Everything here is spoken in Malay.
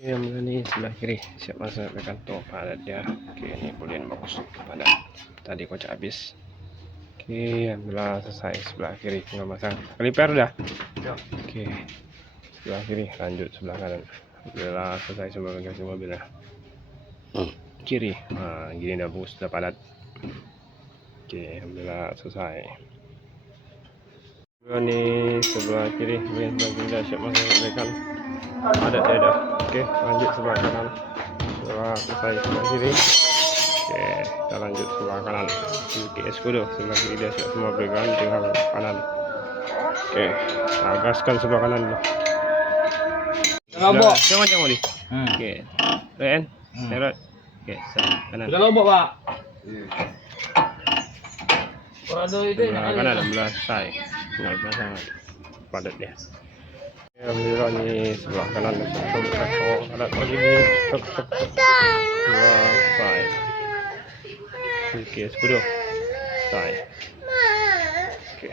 Yang ni sebelah kiri siap masuk ke kantor padat dia. Okey, ni bulian bagus padat. Tadi kocak habis. Okey, alhamdulillah selesai sebelah kiri tinggal masang. Kaliper dah. Ya. Okey. Sebelah kiri lanjut sebelah kanan. Alhamdulillah selesai semua bagasi mobil dah. Kiri. Gini dah bagus dah padat. Okey, alhamdulillah selesai. Ni sebelah kiri, sebelah kiri dah siap masuk perbaikan. Padat dia dah. Okey, lanjut sebelah kanan. Setelah selesai sebelah kiri. Okey, kita lanjut sebelah kanan. kaki2 sebelah kiri dia siap semua perbaikan, tinggal kanan. Okey, gaskan sebelah kanan dulu. Lobok. Tengok ni. Okey. Right. Right. Okey, kanan. Sudah lobok, Pak. Kalau ada itu Kanan alhamdulillah selesai. Tinggal pasang padat dia. Alhamdulillah ni sebelah kanan ada lagi ni selesai. Okey, 10 selesai. Okey.